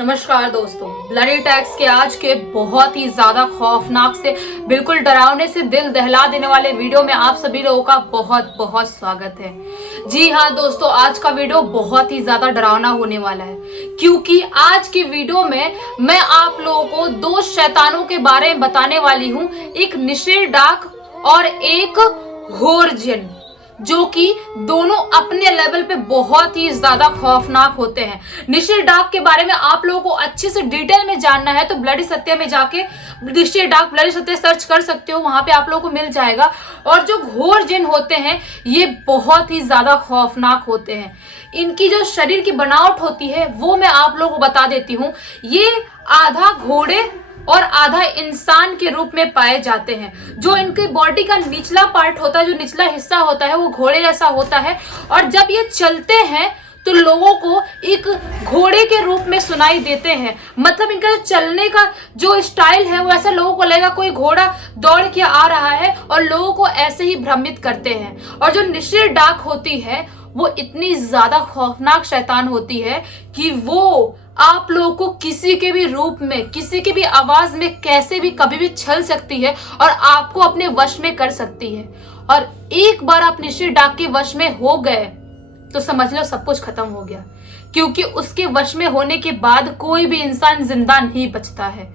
नमस्कार दोस्तों, bloody tax के आज के बहुत ही ज्यादा खौफनाक से बिल्कुल डरावने से दिल दहला देने वाले वीडियो में आप सभी लोगों का बहुत बहुत स्वागत है। जी हाँ दोस्तों, आज का वीडियो बहुत ही ज्यादा डरावना होने वाला है क्योंकि आज की वीडियो में मैं आप लोगों को दो शैतानों के बारे में बताने वाली हूँ, एक निशिर डाक और एक घोर जिन, जो कि दोनों अपने लेवल पे बहुत ही ज्यादा खौफनाक होते हैं। निशिर डाक के बारे में आप लोगों को अच्छे से डिटेल में जानना है तो ब्लडी सत्य में जाके निशिर डाक ब्लडी सत्य सर्च कर सकते हो, वहां पे आप लोगों को मिल जाएगा। और जो घोर जिन होते हैं ये बहुत ही ज्यादा खौफनाक होते हैं। इनकी जो शरीर की बनावट होती है वो मैं आप लोगों को बता देती हूँ। ये आधा घोड़े और आधा इंसान के रूप में पाए जाते हैं। जो इनके बॉडी का निचला पार्ट होता है, जो निचला हिस्सा होता है वो घोड़े जैसा होता है और जब ये चलते हैं तो लोगों को एक घोड़े के रूप में सुनाई देते हैं। मतलब इनका जो चलने का जो स्टाइल है वो ऐसा लोगों को लगेगा कोई घोड़ा दौड़ के आ रहा है और लोगों को ऐसे ही भ्रमित करते हैं। और जो निशिर डाक होती है वो इतनी ज्यादा खौफनाक शैतान होती है कि वो आप लोगों को किसी के भी रूप में, किसी की भी आवाज में कैसे भी कभी भी छल सकती है और आपको अपने वश में कर सकती है। और एक बार आप निशिर डाक के वश में हो गए तो समझ लो सब कुछ खत्म हो गया, क्योंकि उसके वश में होने के बाद कोई भी इंसान जिंदा नहीं बचता है।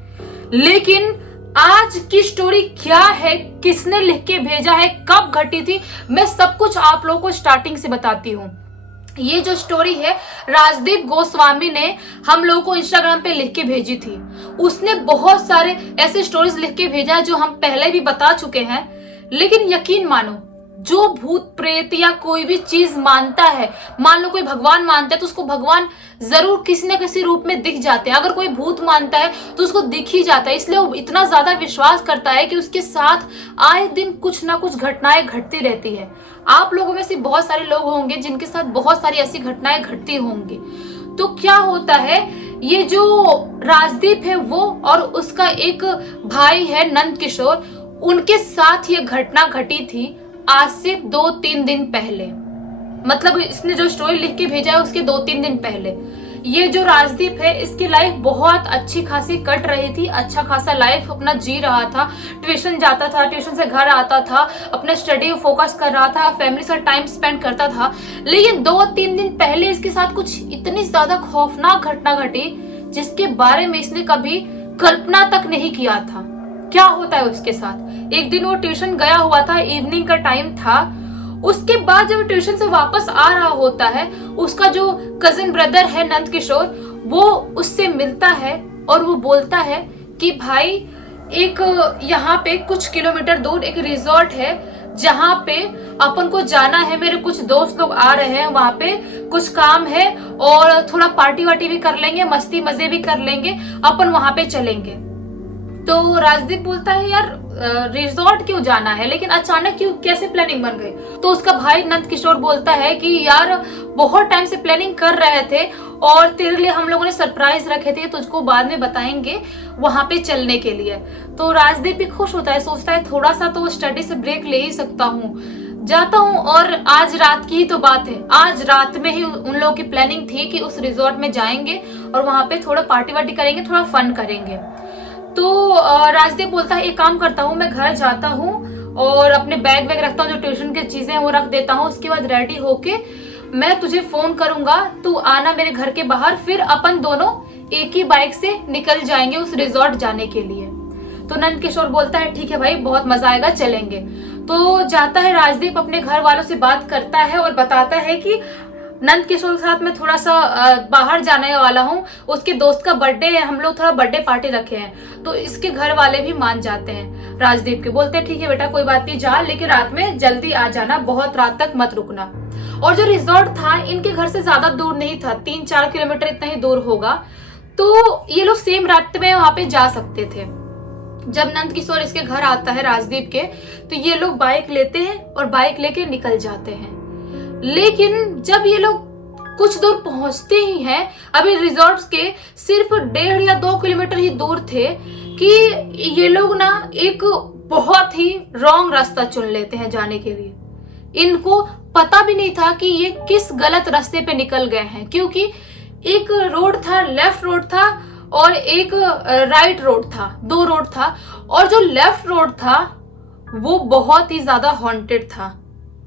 लेकिन आज की स्टोरी क्या है, किसने लिख के भेजा है, कब घटी थी, मैं सब कुछ आप लोगों को स्टार्टिंग से बताती हूँ। ये जो स्टोरी है राजदीप गोस्वामी ने हम लोगों को इंस्टाग्राम पे लिख के भेजी थी। उसने बहुत सारे ऐसे स्टोरीज लिख के भेजा है जो हम पहले भी बता चुके हैं। लेकिन यकीन मानो, जो भूत प्रेत या कोई भी चीज मानता है, मान लो कोई भगवान मानता है तो उसको भगवान जरूर किसी न किसी रूप में दिख जाते हैं। अगर कोई भूत मानता है तो उसको दिख ही जाता है, इसलिए वो इतना ज्यादा विश्वास करता है कि उसके साथ आए दिन कुछ ना कुछ घटनाएं घटती रहती है। आप लोगों में से बहुत सारे लोग होंगे जिनके साथ बहुत सारी ऐसी घटनाएं घटती होंगी। तो क्या होता है, ये जो राजदीप है वो और उसका एक भाई है नंद किशोर, उनके साथ ये घटना घटी थी आज से 2-3 दिन पहले। मतलब इसने जो स्टोरी लिख के भेजा है उसके 2-3 दिन पहले। ये जो राजदीप है इसकी लाइफ बहुत अच्छी खासी कट रही थी, अच्छा खासा लाइफ अपना जी रहा था। ट्यूशन जाता था, ट्यूशन से घर आता था, अपने स्टडी में फोकस कर रहा था, फैमिली से टाइम स्पेंड करता था। लेकिन 2-3 दिन पहले इसके साथ कुछ इतनी ज्यादा खौफनाक घटना घटी जिसके बारे में इसने कभी कल्पना तक नहीं किया था। क्या होता है उसके साथ, एक दिन वो ट्यूशन गया हुआ था, इवनिंग का टाइम था। उसके बाद जब ट्यूशन से वापस आ रहा होता है, उसका जो कजिन ब्रदर है नंद किशोर, वो उससे मिलता है और वो बोलता है कि भाई एक यहाँ पे कुछ किलोमीटर दूर एक रिजॉर्ट है जहाँ पे अपन को जाना है, मेरे कुछ दोस्त लोग आ रहे हैं, वहां पे कुछ काम है और थोड़ा पार्टी वार्टी भी कर लेंगे, मस्ती मजे भी कर लेंगे, अपन वहां पे चलेंगे। तो राजदीप बोलता है यार रिजॉर्ट क्यों जाना है, लेकिन अचानक क्यों, कैसे प्लानिंग बन गई। तो उसका भाई नंद किशोर बोलता है कि यार बहुत टाइम से प्लानिंग कर रहे थे और तेरे लिए हम लोगों ने सरप्राइज रखे थे, तुझको बाद में बताएंगे वहां पे चलने के लिए। तो राजदीप भी खुश होता है, सोचता है थोड़ा सा तो स्टडी से ब्रेक ले ही सकता हूँ, जाता हूँ। और आज रात की ही तो बात है, आज रात में ही उन लोगों की प्लानिंग थी कि उस रिजॉर्ट में जाएंगे और वहां पे थोड़ा पार्टी वार्टी करेंगे, थोड़ा फन करेंगे। तो राजदीप बोलता है एक काम करता हूँ, मैं घर जाता हूँ और अपने बैग वैग रखता हूँ, जो ट्यूशन की चीजें वो रख देता हूँ, उसके बाद रेडी होके मैं तुझे फोन करूंगा, तू आना मेरे घर के बाहर, फिर अपन दोनों एक ही बाइक से निकल जाएंगे उस रिजॉर्ट जाने के लिए। तो नंद किशोर बोलता है ठीक है भाई, बहुत मजा आएगा, चलेंगे। तो जाता है राजदीप, अपने घर वालों से बात करता है और बताता है कि नंद किशोर के साथ मैं थोड़ा सा बाहर जाने वाला हूँ, उसके दोस्त का बर्थडे है, हम लोग थोड़ा बर्थडे पार्टी रखे हैं। तो इसके घर वाले भी मान जाते हैं राजदीप के, बोलते हैं ठीक है बेटा कोई बात नहीं, जा, लेकिन रात में जल्दी आ जाना, बहुत रात तक मत रुकना। और जो रिजॉर्ट था इनके घर से ज्यादा दूर नहीं था, 3-4 किलोमीटर इतना ही दूर होगा। तो ये लोग सेम रात में वहां पे जा सकते थे। जब नंद किशोर इसके घर आता है राजदीप के, तो ये लोग बाइक लेते हैं और बाइक लेके निकल जाते हैं। लेकिन जब ये लोग कुछ दूर पहुंचते ही हैं, अभी रिजॉर्ट के सिर्फ 1.5 या 2 किलोमीटर ही दूर थे कि ये लोग ना एक बहुत ही रॉन्ग रास्ता चुन लेते हैं जाने के लिए। इनको पता भी नहीं था कि ये किस गलत रास्ते पे निकल गए हैं, क्योंकि एक रोड था, लेफ्ट रोड था और एक राइट रोड था, 2 रोड था। और जो लेफ्ट रोड था वो बहुत ही ज्यादा हॉन्टेड था।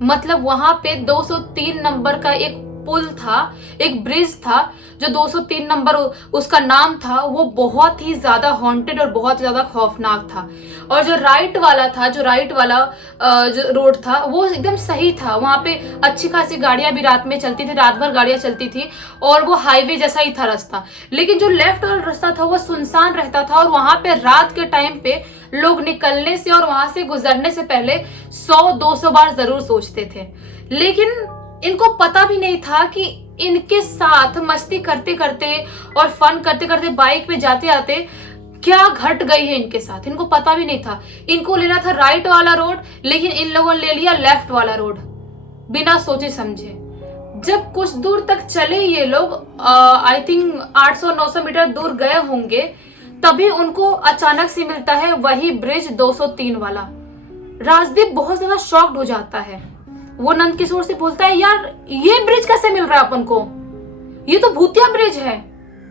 मतलब वहां पे 203 नंबर का एक पुल था, एक ब्रिज था जो 203 नंबर उसका नाम था, वो बहुत ही ज्यादा हॉन्टेड और बहुत ज्यादा खौफनाक था। और जो राइट वाला था, जो राइट वाला जो रोड था वो एकदम सही था। वहां पे अच्छी खासी गाड़ियां भी रात में चलती थी, रात भर गाड़ियां चलती थी और वो हाईवे जैसा ही था रास्ता। लेकिन जो लेफ्ट वाला रास्ता था वो सुनसान रहता था और वहां पे रात के टाइम पे लोग निकलने से और वहां से गुजरने से पहले 100-200 बार जरूर सोचते थे। लेकिन इनको पता भी नहीं था कि इनके साथ मस्ती करते करते और फन करते करते बाइक पे जाते आते क्या घट गई है इनके साथ, इनको पता भी नहीं था। इनको लेना था राइट वाला रोड, लेकिन इन लोगों ने ले लिया लेफ्ट वाला रोड बिना सोचे समझे। जब कुछ दूर तक चले ये लोग, आई थिंक 800-900 मीटर दूर गए होंगे, तभी उनको अचानक से मिलता है वही ब्रिज 203 वाला। राजदीप बहुत ज्यादा शॉक्ड हो जाता है। वो नंदकिशोर से बोलता है, यार ये ब्रिज कैसे मिल रहा है अपन को, ये तो भूतिया ब्रिज है।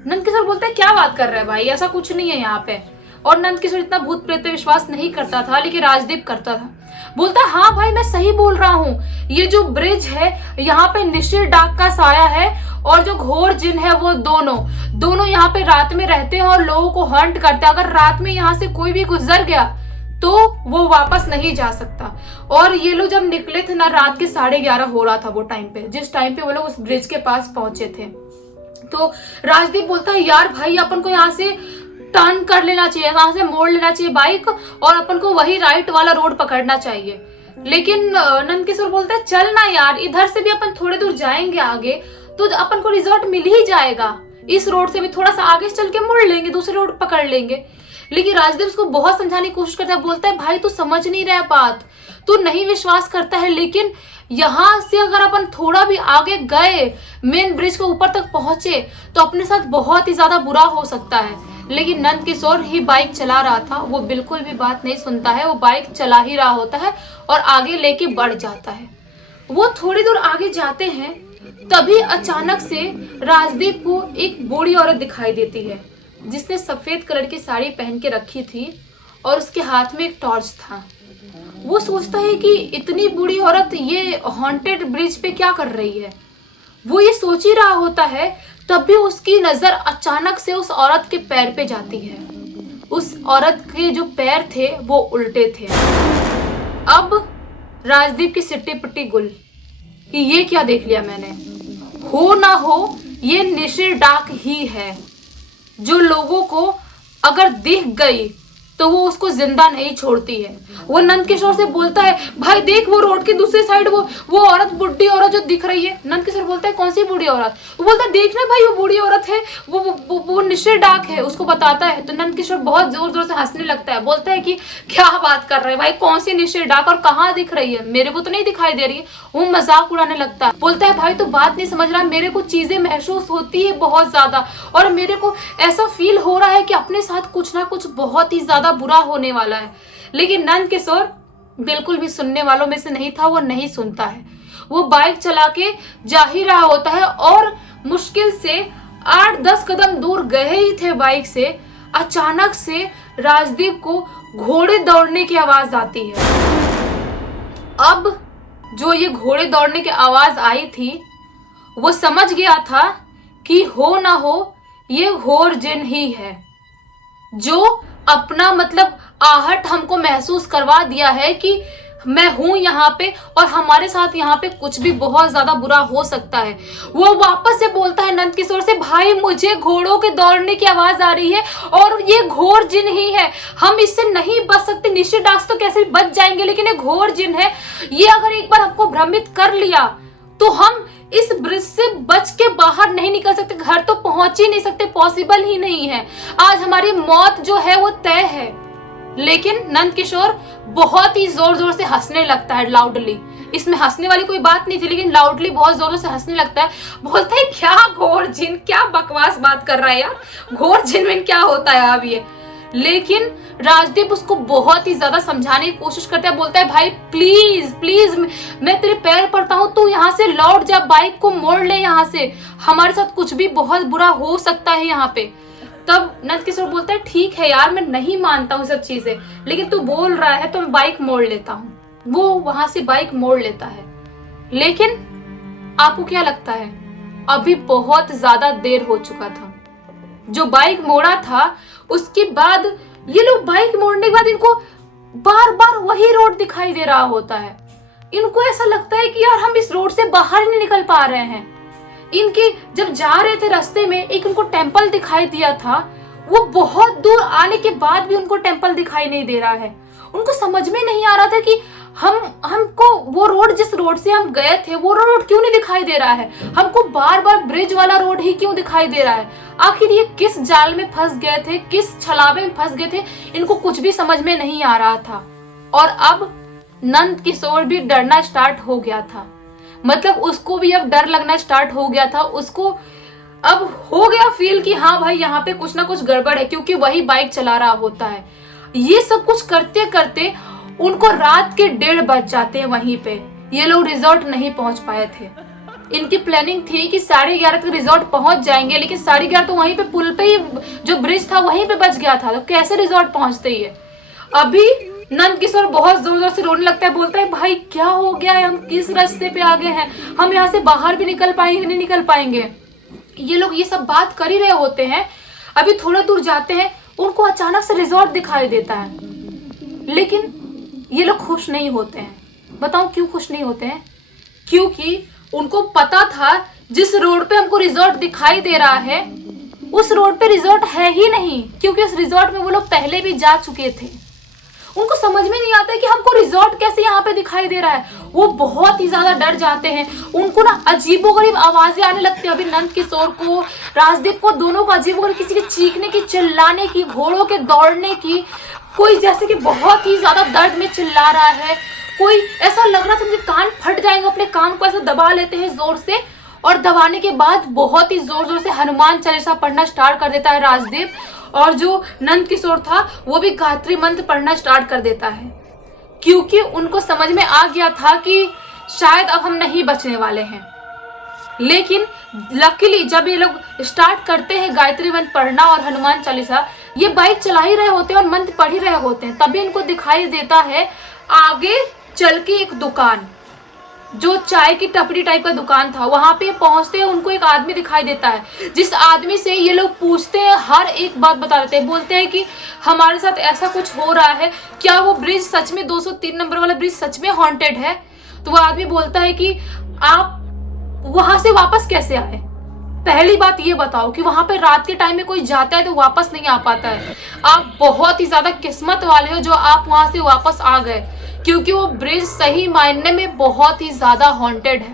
नंदकिशोर बोलता है, क्या बात कर रहा है भाई, ऐसा कुछ नहीं है यहाँ पे। और नंदकिशोर इतना भूत प्रेत पे विश्वास नहीं करता था, लेकिन राजदीप करता था। बोलता है, हाँ भाई मैं सही बोल रहा हूँ, ये जो ब्रिज है यहाँ पे निशिर डाक का साया है और जो घोर जिन है वो दोनों यहाँ पे रात में रहते हैं और लोगों को हंट करते हैं। अगर रात में यहाँ से कोई भी गुजर गया तो वो वापस नहीं जा सकता। और ये लोग जब निकले थे ना, रात के 11:30 हो रहा था वो टाइम पे, जिस टाइम पे वो लोग उस ब्रिज के पास पहुंचे थे। तो राजदीप बोलता है, यार भाई अपन को यहाँ से टर्न कर लेना चाहिए, यहाँ से मोड़ लेना चाहिए बाइक और अपन को वही राइट वाला रोड पकड़ना चाहिए। लेकिन नंदकिशोर बोलता है, चल ना यार, इधर से भी अपन थोड़े दूर जाएंगे आगे तो अपन को रिजॉर्ट मिल ही जाएगा, इस रोड से भी थोड़ा सा आगे चल के मुड़ लेंगे, दूसरे रोड पकड़ लेंगे। लेकिन राजदीप उसको बहुत समझाने की कोशिश करता है, बोलता है, भाई तू समझ नहीं रहा बात, तू नहीं विश्वास करता है। लेकिन यहाँ से अगर अपन थोड़ा भी आगे गए, मेन ब्रिज के ऊपर तक पहुंचे, तो अपने साथ बहुत ही ज्यादा बुरा हो सकता है। लेकिन नंदकिशोर ही बाइक चला रहा था, वो बिल्कुल भी बात नहीं सुनता है, वो बाइक चला ही रहा होता है और आगे लेके बढ़ जाता है। वो थोड़ी दूर आगे जाते हैं, तभी अचानक से राजदीप को एक बूढ़ी औरत दिखाई देती है, जिसने सफेद कलर की साड़ी पहन के रखी थी और उसके हाथ में एक टॉर्च था। वो सोचता है कि इतनी बूढ़ी औरत ये हॉन्टेड ब्रिज पे क्या कर रही है। वो ये सोच ही रहा होता है, तब भी उसकी नजर अचानक से उस औरत के पैर पे जाती है। उस औरत के जो पैर थे वो उल्टे थे। अब राजदीप की सिट्टी पिट्टी गुल कि ये क्या देख लिया मैंने, हो ना हो ये निशिर डाक ही है, जो लोगों को अगर दिख गई तो वो उसको जिंदा नहीं छोड़ती है। वो नंदकिशोर से बोलता है, भाई देख वो रोड की दूसरी साइड वो औरत, बुढ़ी औरत जो दिख रही है। नंदकिशोर बोलता है, कौन सी बूढ़ी औरत? वो बोलता है, देख ना भाई वो बूढ़ी औरत है, वो निशिर डाक है, उसको बताता है। तो नंदकिशोर बहुत जोर जोर से हंसने लगता है, बोलता है कि क्या बात कर रहे हैं भाई, कौन सी निशिर डाक और कहाँ दिख रही है, मेरे को तो नहीं दिखाई दे रही है। वो मजाक उड़ाने लगता है, बोलता है, भाई तो बात नहीं समझ रहा, मेरे को चीजें महसूस होती है बहुत ज्यादा और मेरे को ऐसा फील हो रहा है कि अपने साथ कुछ ना कुछ बहुत ही ज्यादा बुरा होने वाला है। लेकिन नंदकिशोर बिल्कुल भी सुनने वालों में से नहीं था, वो नहीं सुनता है। वो बाइक चला के जा ही रहा होता है और मुश्किल से 8-10 कदम दूर गए ही थे बाइक से, अचानक से राजदीप को घोड़े दौड़ने की आवाज आती है। अब जो ये घोड़े दौड़ने की आवाज आई थी, वो समझ गया था कि हो ना हो ये घोर जिन ही है, जो अपना मतलब आहट हमको महसूस करवा दिया है कि मैं हूं यहाँ पे और हमारे साथ यहाँ पे कुछ भी बहुत ज्यादा बुरा हो सकता है। वो वापस से बोलता है नंदकिशोर से, भाई मुझे घोड़ों के दौड़ने की आवाज आ रही है और ये घोर जिन ही है, हम इससे नहीं बच सकते। निशिर डाक तो कैसे भी बच जाएंगे, लेकिन ये घोर जिन है, ये अगर एक बार हमको भ्रमित कर लिया तो हम इस ब्रिज से बच के बाहर नहीं निकल सकते, घर तो पहुंच ही नहीं सकते, पॉसिबल ही नहीं है। आज हमारी मौत जो है वो तय है। लेकिन नंदकिशोर बहुत ही जोर जोर से हंसने लगता है, लाउडली। इसमें हंसने वाली कोई बात नहीं थी, लेकिन लाउडली बहुत जोरों से हंसने लगता है। बोलता है, क्या घोर जिन, क्या बकवास बात कर रहा है यार, घोर जिन में क्या होता है अब ये। लेकिन राजदीप उसको बहुत ही ज्यादा समझाने की कोशिश करता है, बोलता है, भाई प्लीज प्लीज मैं तेरे पैर पड़ता हूँ, तू यहाँ से लौट जा, बाइक को मोड़ ले यहाँ से, हमारे साथ कुछ भी बहुत बुरा हो सकता है यहाँ पे। तब नंदकिशोर बोलता है ठीक है यार, मैं नहीं मानता हूँ सब चीजें, लेकिन तू बोल रहा है तो मैं बाइक मोड़ लेता हूँ। वो वहां से बाइक मोड़ लेता है। लेकिन आपको क्या लगता है, अभी बहुत ज्यादा देर हो चुका था। जो बाइक मोड़ा था उसके बाद ये लोग बाइक मोड़ने के बाद इनको बार बार वही रोड दिखाई दे रहा होता है। इनको ऐसा लगता है कि यार हम इस रोड से बाहर नहीं निकल पा रहे हैं। इनके जब जा रहे थे रास्ते में एक उनको टेम्पल दिखाई दिया था, वो बहुत दूर आने के बाद भी उनको टेम्पल दिखाई नहीं दे रहा है। उनको समझ में नहीं आ रहा था कि हमको वो रोड, जिस रोड से हम गए थे वो रोड क्यों नहीं दिखाई दे रहा है, हमको बार बार ब्रिज वाला रोड ही क्यों दिखाई दे रहा है। आखिर ये किस जाल में फंस गए थे, किस छलावे में फंस गए थे, इनको कुछ भी समझ में नहीं आ रहा था। और अब नंदकिशोर भी डरना स्टार्ट हो गया था। मतलब उसको भी अब डर लगना स्टार्ट हो गया था। उसको अब हो गया फील कि हाँ भाई यहाँ पे कुछ ना कुछ गड़बड़ है, क्योंकि वही बाइक चला रहा होता है। ये सब कुछ करते करते उनको रात के 1:30 बज जाते हैं। वहीं पे ये लोग रिजॉर्ट नहीं पहुंच पाए थे। इनकी प्लानिंग थी कि 11:30 तक रिजॉर्ट पहुंच जाएंगे, लेकिन 11:30 तो वहीं पे पुल पे ही जो ब्रिज था वहीं पे बच गया था, तो कैसे रिजॉर्ट पहुंचते ही है। अभी नंदकिशोर बहुत जोर जोर से रोने लगता है, बोलता है भाई क्या हो गया है, हम किस रास्ते पे आ गए हैं, हम यहाँ से बाहर भी निकल पाएंगे नहीं निकल पाएंगे। ये लोग ये सब बात कर ही रहे होते हैं। अभी थोड़ा दूर जाते हैं, उनको अचानक से रिजॉर्ट दिखाई देता है, लेकिन ये लोग खुश नहीं होते हैं। बताओ क्यों खुश नहीं होते हैं? क्योंकि उनको पता था जिस रोड पे हमको रिजॉर्ट दिखाई दे रहा है उस रोड पे रिजॉर्ट है ही नहीं, क्योंकि उस रिजॉर्ट में वो लोग पहले भी जा चुके थे। उनको समझ में नहीं आता है कि हमको रिजॉर्ट कैसे यहाँ पे दिखाई दे रहा है। वो बहुत ही ज्यादा डर जाते हैं। उनको ना अजीबोगरीब आवाजें आने लगती है। अभी नंदकिशोर को, राजदीप को, दोनों को अजीबोगरीब, किसी के चीखने की, चिल्लाने की, घोड़ों के दौड़ने की, कोई जैसे कि बहुत ही ज्यादा दर्द में चिल्ला रहा है, कोई ऐसा लग रहा था मुझे कान फट जाएंगे। अपने कान को ऐसे दबा लेते हैं जोर से, और दबाने के बाद बहुत ही जोर जोर से हनुमान चालीसा पढ़ना स्टार्ट कर देता है राजदीप। और जो नंदकिशोर था वो भी गायत्री मंत्र पढ़ना स्टार्ट कर देता है, क्योंकि उनको समझ में आ गया था कि शायद अब हम नहीं बचने वाले हैं। लेकिन लकीली जब ये लोग स्टार्ट करते हैं गायत्री मंत्र पढ़ना और हनुमान चालीसा, ये बाइक चला ही रहे होते हैं और मंत्र पढ़ ही रहे होते हैं, तभी इनको दिखाई देता है आगे चल के एक दुकान, जो चाय की टपरी टाइप का दुकान था। वहां पे पहुंचते हैं, उनको एक आदमी दिखाई देता है, जिस आदमी से ये लोग पूछते हैं, हर एक बात बता देते हैं। बोलते हैं कि हमारे साथ ऐसा कुछ हो रहा है, क्या वो ब्रिज सच में 203 नंबर वाला ब्रिज सच में हॉन्टेड है? तो वो आदमी बोलता है कि आप वहां से वापस कैसे आए? पहली बात ये बताओ कि वहां पे रात के टाइम में कोई जाता है तो वापस नहीं आ पाता है। आप बहुत ही ज्यादा किस्मत वाले हो जो आप वहां से वापस आ गए, क्योंकि वो ब्रिज सही मायने में बहुत ही ज्यादा हॉन्टेड है।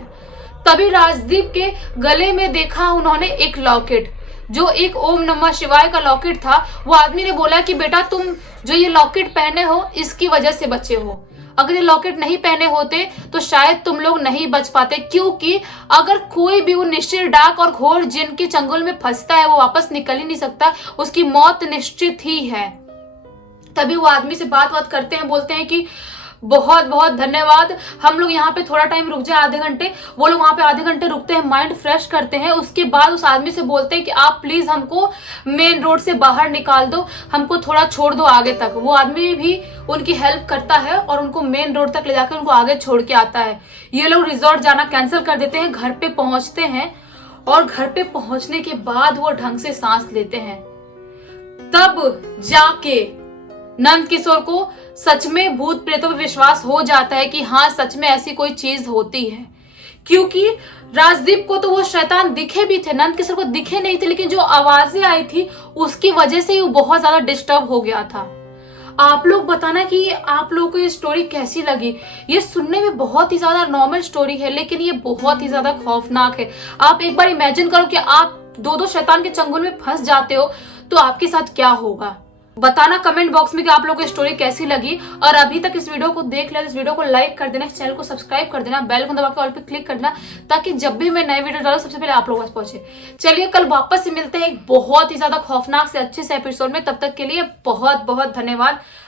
तभी राजदीप के गले में देखा उन्होंने एक लॉकेट, जो एक ओम नमः शिवाय का लॉकेट था। वो आदमी ने बोला कि बेटा तुम जो ये लॉकेट पहने हो इसकी वजह से बचे हो, अगर ये लॉकेट नहीं पहने होते तो शायद तुम लोग नहीं बच पाते, क्योंकि अगर कोई भी वो निश्चित डाक और घोर जिन के चंगुल में फंसता है वो वापस निकल ही नहीं सकता, उसकी मौत निश्चित ही है। तभी वो आदमी से बात करते हैं, बोलते हैं कि बहुत बहुत धन्यवाद, हम लोग यहाँ पे थोड़ा टाइम रुक जाए, आधे घंटे। वो लोग वहाँ पे आधे घंटे रुकते हैं, माइंड फ्रेश करते हैं। उसके बाद उस आदमी से बोलते हैं कि आप प्लीज हमको मेन रोड से बाहर निकाल दो, हमको थोड़ा छोड़ दो आगे तक। वो आदमी भी उनकी हेल्प करता है और उनको मेन रोड तक ले जाकर उनको आगे छोड़ के आता है। ये लोग रिजॉर्ट जाना कैंसिल कर देते हैं, घर पे पहुंचते हैं, और घर पे पहुंचने के बाद वो ढंग से सांस लेते हैं। तब जाके नंदकिशोर को सच में भूत प्रेतों पर विश्वास हो जाता है कि हाँ सच में ऐसी कोई चीज होती है, क्योंकि राजदीप को तो वो शैतान दिखे भी थे, नंदकिशोर को दिखे नहीं थे, लेकिन जो आवाजें आई थी उसकी वजह से वो बहुत ज्यादा डिस्टर्ब हो गया था। आप लोग बताना कि आप लोगों को ये स्टोरी कैसी लगी। ये सुनने में बहुत ही ज्यादा नॉर्मल स्टोरी है, लेकिन ये बहुत ही ज्यादा खौफनाक है। आप एक बार इमेजिन करो कि आप दो शैतान के चंगुल में फंस जाते हो तो आपके साथ क्या होगा। बताना कमेंट बॉक्स में कि आप लोगों को स्टोरी कैसी लगी। और अभी तक इस वीडियो को देख लिया, इस वीडियो को लाइक कर देना, चैनल को सब्सक्राइब कर देना, बेल को दबा के ऑल पे क्लिक कर देना, ताकि जब भी मैं नए वीडियो डालूं सबसे पहले आप लोगों के पास पहुंचे। चलिए कल वापस से मिलते हैं एक बहुत ही ज्यादा खौफनाक से अच्छे से एपिसोड में। तब तक के लिए बहुत बहुत धन्यवाद।